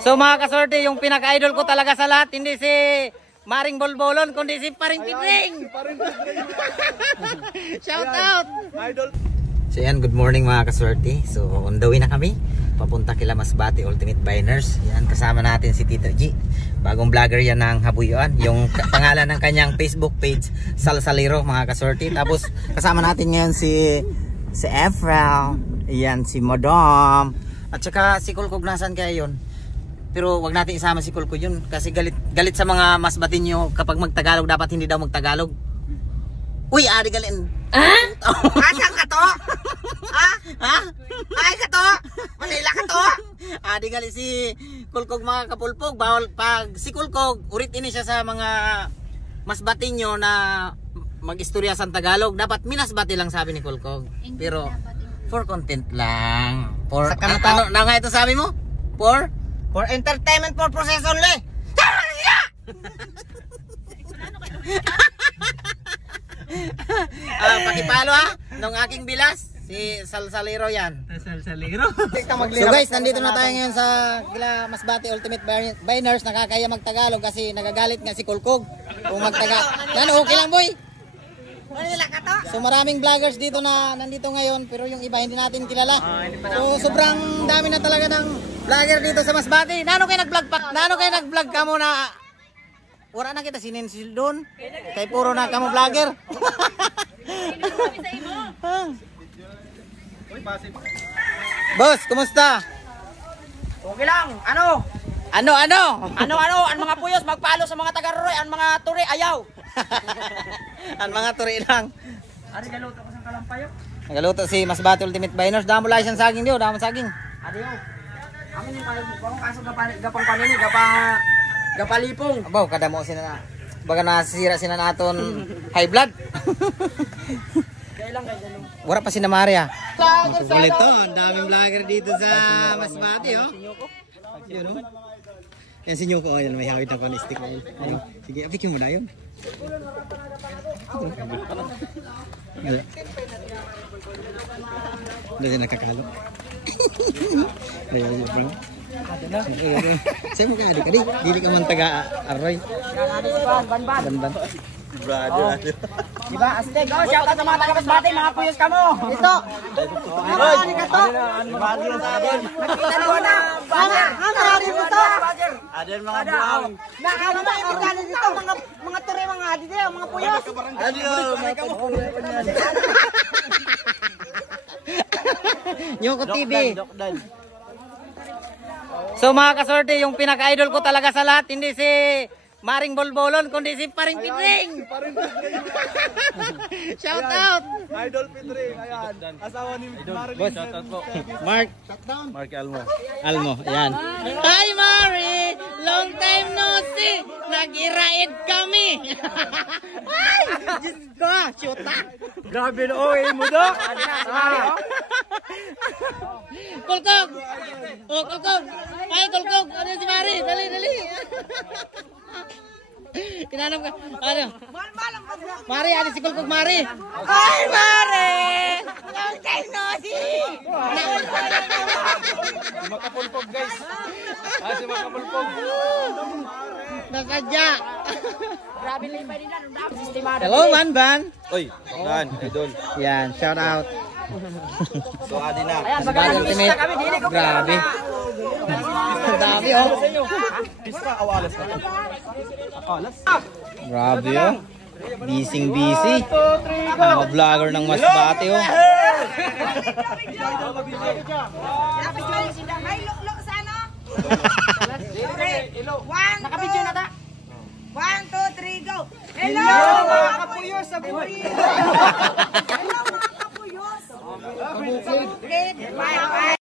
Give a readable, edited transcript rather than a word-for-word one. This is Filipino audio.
So mga kasorte, yung pinaka-idol ko talaga sa lahat, hindi si Maring Bolbolon, kundi si Paring Pidring. Shout out! Idol. So yan, good morning mga kasorte. So on the way na kami. Papunta kila Masbate Ultimate Biners. Yan, kasama natin si Tito G. Bagong vlogger yan ng Habuyuan. Yung pangalan ng kanyang Facebook page, Salsalero mga kasorte. Tapos kasama natin ngayon si Efra. Yan, si Madam. At saka si Kulkog, nasan kaya yun? Pero wag natin isama si Kulkog yun. Kasi galit sa mga Masbate nyo kapag magtagalog. Dapat hindi daw magtagalog. Uy, ari galin. Ha? Asan ka to? Ha? Ha? Ay ka to? Manila ka to? Adi gali si Kulkog mga kapulpog. Bawal pag si Kulkog, urit ini siya sa mga Masbate nyo na mag-istorya sa Tagalog. Dapat minasbate lang sabi ni Kulkog. Pero for content lang. For ano na nga ito sabi mo? For entertainment purposes only. Pakipalo ha nung aking bilas si Salsalero yan. Salsalero. So guys, nandito na tayo ngayon sa kila Masbate Ultimate Biners. Nakakaya magtagalog kasi nagagalit nga si Kulkog kung magtagalog. Ano, okay lang boy? So maraming vloggers dito na nandito ngayon, pero yung iba hindi natin kilala. So sobrang dami na talaga ng vlogger dito sa Masbate. Nano kayo nag-vlog pa? Nano kayo nag-vlog ka muna? Wala na kita sininsil doon. Kay puro na kamo vlogger. Boss, kumusta? Okay lang. Ano? Ano? Ang mga puyos magpalo sa mga taga-Roy, ang mga turi ayaw. Ang mga turi lang. Ari galuto ko sa kalampayo. Nagaluto si Masbate Ultimate Biners. Damo lang siyang saging dio, damo saging. Adiyo. Amin ni payo mo kaso gapang panini, gapalipong. Abaw, kada mo sina na. Baga nasira sina naton high blood. Kailan kayo dalo? Wala pa si Maria. Sulit to, ang daming vlogger dito sa Masbate, oh. Yun, oh. Yan si Nyoko, oh, yan may hawid na panistik. Ayun. Sige, apikin mo na yun. Doon siya nakakalo. Saya mo ka adik adik, dili ka man taga Aroy. Ban. Brother. Diba, Aztec, oh, shout out sa mga taga-Masbate, mga puyos ka mo. Ito. Ano ka to? Bagyo sa atin. Nakita mo na. Marami mo to. Aden mga buang. Nakano ba yung kano dito? Mga turi, mga adi dito, mga puyos. Adiyo, mga kapatid. Nyoko TV. So mga kasorte, yung pinaka-idol ko talaga sa lahat, hindi si Maring Bolbolon, kundi si Paring Pidring. Shout out. Idol Pidring, ayan. Asawa ni Maring. Boss, shout out po. Mark Almo, ayan. Hi Mari, long time no see. Nag-iraid kami. Ay, Diyos ko, shoota. Grabe na, oy, mo do. Kulkog. Oh, Kulkog. Ay, Kulkog. Ano si Mari? Dali. Kinanam ka. Ano? Mari, ano si Kulkog Mari? Ay, Mari! Long time no see! Makapulpog guys. Si makapulpog. Nasadya. Grabe lipay nila, sistemado. Hello, Ban. Oy, Dan, idol. Yan, shout out. So, adi na. Ayan, Bagong Ultimate. Grabe. Ang dami, oh. Pista, awalas ka to. Awalas? Grabe, oh. Busy. Mga vlogger ng Masbate, oh. May luklo sa ano? Nakabidyo na ta. 1, 2, 3, go! Hello! Mga kapuyos sa buhay.